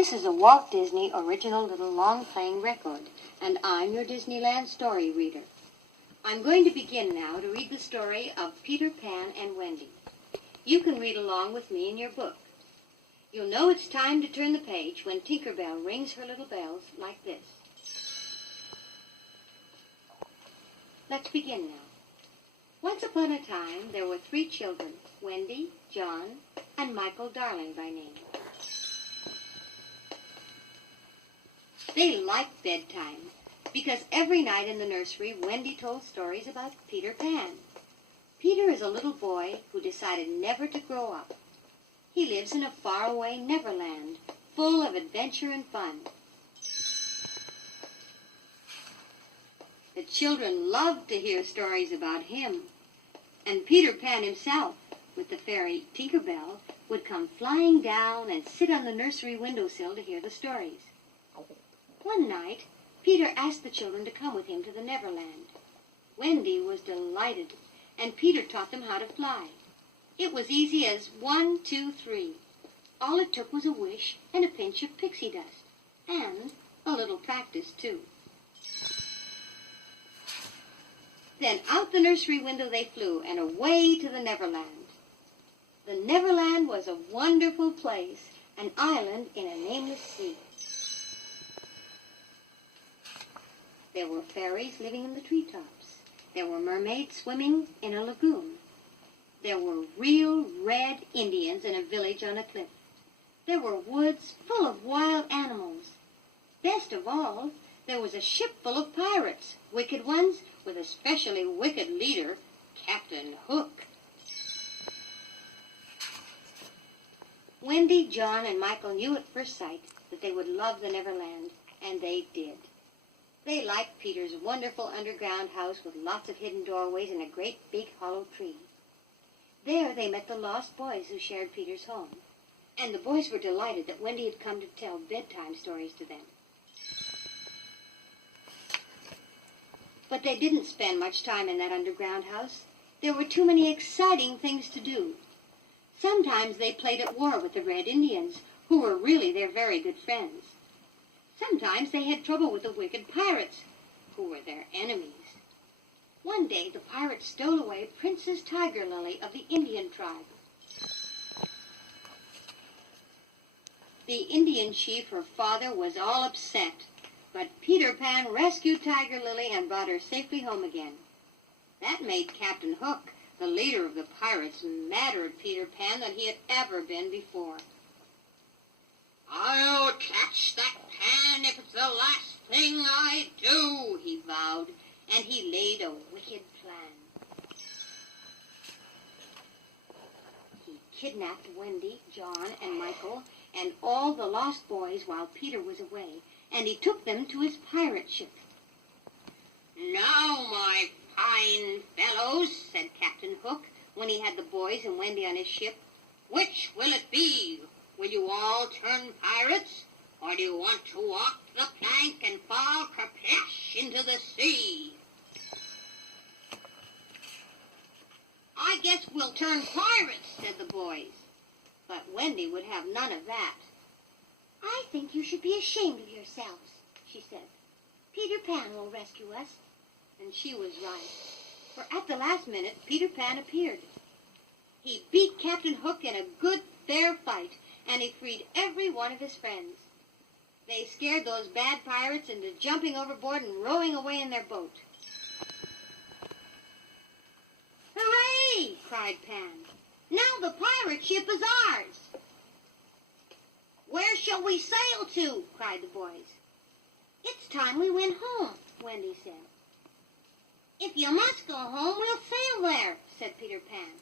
This is a Walt Disney original little long-playing record, and I'm your Disneyland story reader. I'm going to begin now to read the story of Peter Pan and Wendy. You can read along with me in your book. You'll know it's time to turn the page when Tinker Bell rings her little bells like this. Let's begin now. Once upon a time, there were 3 children, Wendy, John, and Michael Darling by name. They liked bedtime, because every night in the nursery, Wendy told stories about Peter Pan. Peter is a little boy who decided never to grow up. He lives in a faraway Neverland, full of adventure and fun. The children loved to hear stories about him, and Peter Pan himself, with the fairy Tinker Bell, would come flying down and sit on the nursery windowsill to hear the stories. One night, Peter asked the children to come with him to the Neverland. Wendy was delighted, and Peter taught them how to fly. It was easy as 1, 2, 3. All it took was a wish and a pinch of pixie dust, and a little practice, too. Then out the nursery window they flew, and away to the Neverland. The Neverland was a wonderful place, an island in a nameless sea. There were fairies living in the treetops. There were mermaids swimming in a lagoon. There were real red Indians in a village on a cliff. There were woods full of wild animals. Best of all, there was a ship full of pirates, wicked ones, with a specially wicked leader, Captain Hook. Wendy, John, and Michael knew at first sight that they would love the Neverland, and they did. They liked Peter's wonderful underground house with lots of hidden doorways and a great big hollow tree. There they met the lost boys who shared Peter's home, and the boys were delighted that Wendy had come to tell bedtime stories to them. But they didn't spend much time in that underground house. There were too many exciting things to do. Sometimes they played at war with the Red Indians, who were really their very good friends. Sometimes they had trouble with the wicked pirates, who were their enemies. One day the pirates stole away Princess Tiger Lily of the Indian tribe. The Indian chief, her father, was all upset, but Peter Pan rescued Tiger Lily and brought her safely home again. That made Captain Hook, the leader of the pirates, madder at Peter Pan than he had ever been before. "I'll catch that Pan if it's the last thing I do," he vowed, and he laid a wicked plan. He kidnapped Wendy, John, and Michael, and all the lost boys while Peter was away, and he took them to his pirate ship. "Now, my fine fellows," said Captain Hook, when he had the boys and Wendy on his ship, "which will it be? Will you all turn pirates, or do you want to walk the plank and fall kerplash into the sea?" "I guess we'll turn pirates," said the boys. But Wendy would have none of that. "I think you should be ashamed of yourselves," she said. "Peter Pan will rescue us." And she was right, for at the last minute Peter Pan appeared. He beat Captain Hook in a good, fair fight, and he freed every one of his friends. They scared those bad pirates into jumping overboard and rowing away in their boat. "Hooray!" cried Pan. "Now the pirate ship is ours." "Where shall we sail to?" cried the boys. "It's time we went home," Wendy said. "If you must go home, we'll sail there," said Peter Pan.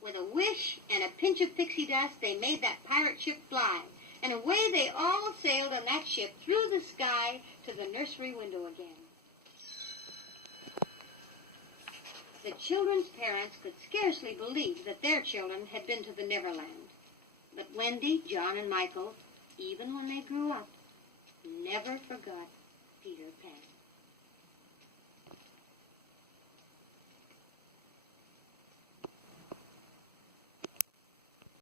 With a wish and a pinch of pixie dust, they made that pirate ship fly, and away they all sailed on that ship through the sky to the nursery window again. The children's parents could scarcely believe that their children had been to the Neverland. But Wendy, John, and Michael, even when they grew up, never forgot Peter Pan.